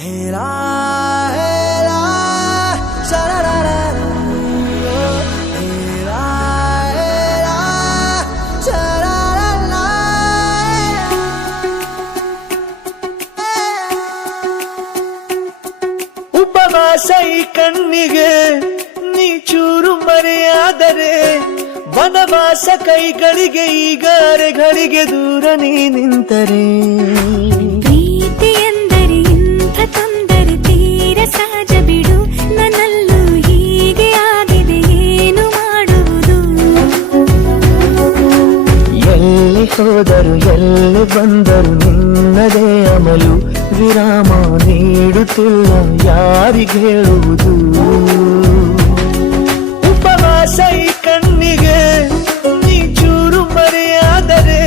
ಹೇಳಾ ಹೇಳಾ ಶರರರ ಹೇಳಾ ಹೇಳಾ ಶರರರ ಉಪವಾಸ ಈ ಕಣ್ಣಿಗೆ ನೀ ಚೂರು ಮರೆಯಾದರೆ ವನವಾಸ ಕೈಗಳಿಗೆ ಈಗ ಅರೆಗಳಿಗೆ ದೂರ ನೀ ನಿಂತರೆ ಪ್ರೀತಿ ಎಂದರೆ ಇಂಥ ತೊಂದರೆ ತೀರ ಸಹಜ ಬಿಡು ನನ್ನಲ್ಲೂ ಹೀಗೆ ಆಗಿದೆ ಏನು ಮಾಡುವುದು ಎಲ್ಲಿ ಹೋದರು ಎಲ್ಲಿ ಬಂದರು ನಿನ್ನದೇ ಅಮಲು ವಿರಾಮ ನೀಡುತ್ತಿಲ್ಲ ಯಾರಿಗೆ ಹೇಳುವುದು ಉಪವಾಸ ಈ ಕಣ್ಣಿಗೆ ನೀ ಚೂರು ಮರೆಯಾದರೆ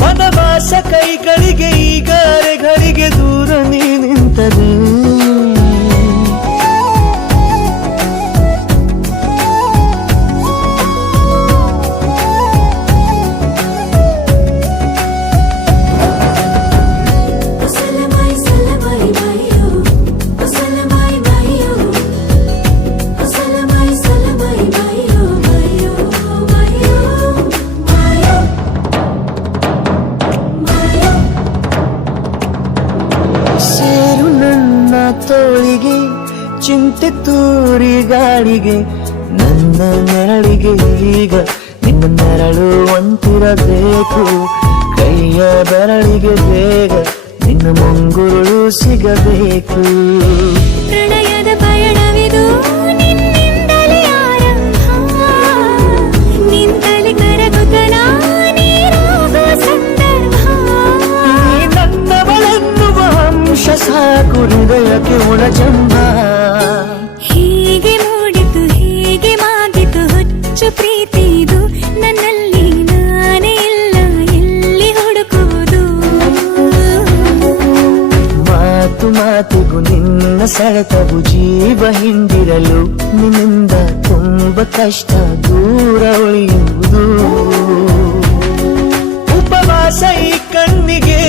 ವನವಾಸ ಕೈಗಳಿಗೆ ಈಗ ಅರೆಗಳಿಗೆ ದೂರ ನೀ ನಿಂತರೆ ಸೇರು ನನ್ನ ತೋಳಿಗೆ ಚಿಂತೆ ತೂರಿ ಗಾಳಿಗೆ ನನ್ನ ನೆರಳಿಗೆ ಈಗ ನಿನ್ನ ನೆರಳು ಒಂತಿರಬೇಕು ಕೈಯ ಬೆರಳಿಗೆ ಬೇಗ ನಿನ್ನ ಮುಂಗುರುಳು ಸಿಗಬೇಕು ಪ್ರಣಯದ ಪಯಣವಿದು ನಿನ್ನಿಂದಲೇ ಆರಂಭ ನಿಂತಲೇ ಕರಗುತ್ತ ನೀರಾಗೋ ಸಂದರ್ಭ ನೀ ನನ್ನವಳೆನ್ನುವ ಅಂಶ ಸಾಕು ಹೃದಯಕ್ಕೆ ಒಳಜಂಬ ಹೀಗೆ ಮೂಡಿತು ಹೀಗೆ ಮಾಗಿತು ಹುಚ್ಚು ಪ್ರೀತಿದು ನನ್ನಲ್ಲಿ ನಾನೇ ಇಲ್ಲ ಎಲ್ಲಿ ಹುಡುಕುವುದು ಮಾತು ಮಾತಿಗೂ ನಿನ್ನ ಸೆಳೆತವು ಜೀವ ಹಿಂದಿರಲು ನಿನ್ನಿಂದ ತುಂಬ ಕಷ್ಟ ದೂರ ಉಳಿಯುವುದು ಉಪವಾಸ ಈ ಕಣ್ಣಿಗೆ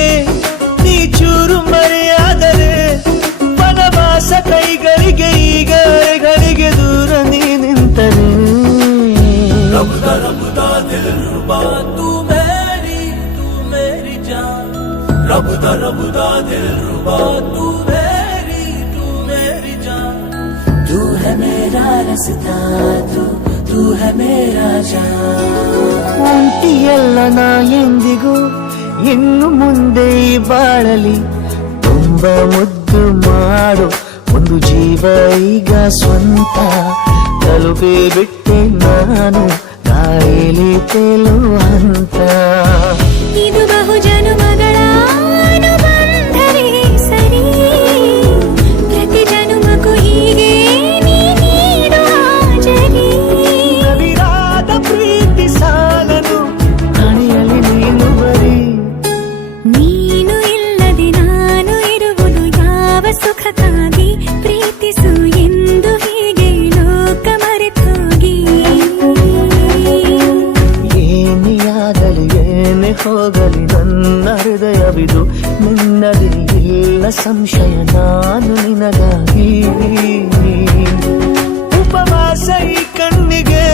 ನೀ ಚೂರು ಮರೆಯಾದರೆ ವನವಾಸ ಕೈಗಳಿಗೆ ಈಗ ಅರೆಗಳಿಗೆ ದೂರ ನೀ ನಿಂತರೆ रबदा रबदा दिलरुबा तू मेरी जान रबदा रबदा दिलरुबा तू मेरी जान तू है मेरा रास्ता तू है मेरा जान ಒಂಟಿಯಲ್ಲ ನಾ ಎಂದಿಗೂ ಇನ್ನು ಮುಂದೆ ಈ ಬಾಳಲಿ ತುಂಬ ಮುದ್ದು ಮಾಡು ಒಂದು ಜೀವ ಈಗ ಸ್ವಂತ ತಲುಪಿ ಬಿಟ್ಟೆ ನಾನು ಗಾಳಿಲಿ ತೇಲುವ ಹಂತ ಇದು ಬಹು ಜನುಮಗಳ ಅನುಬಂಧವೇ ಸರಿ ಪ್ರತಿ ಜನುಮಕ್ಕೂ ಹೀಗೆ ನೀ ನೀಡು ಹಾಜರಿ ಕವಿರಾದ ಪ್ರೀತಿ ಸಾಲನು ಹಣೆಯಲ್ಲಿ ನೀನು ಬರೀ ನೀನು ಇಲ್ಲದೆ ನಾನು ಇರುವುದು ಯಾವ ಸುಖಕ್ಕಾಗಿ ಪ್ರೀತಿಸು ಎಂದು ಹೀಗೆ ಲೋಕ ಮರೆತೋಗಿ ಏನಿಯಾಗಲಿ ಏನೇ ಹೋಗಲಿ ನನ್ನ ಹೃದಯವಿದು ನಿನ್ನದೇ ಇಲ್ಲ ಸಂಶಯ ನಾನು ನಿನಗಾಗಿ ಉಪವಾಸ ಈ ಕಣ್ಣಿಗೆ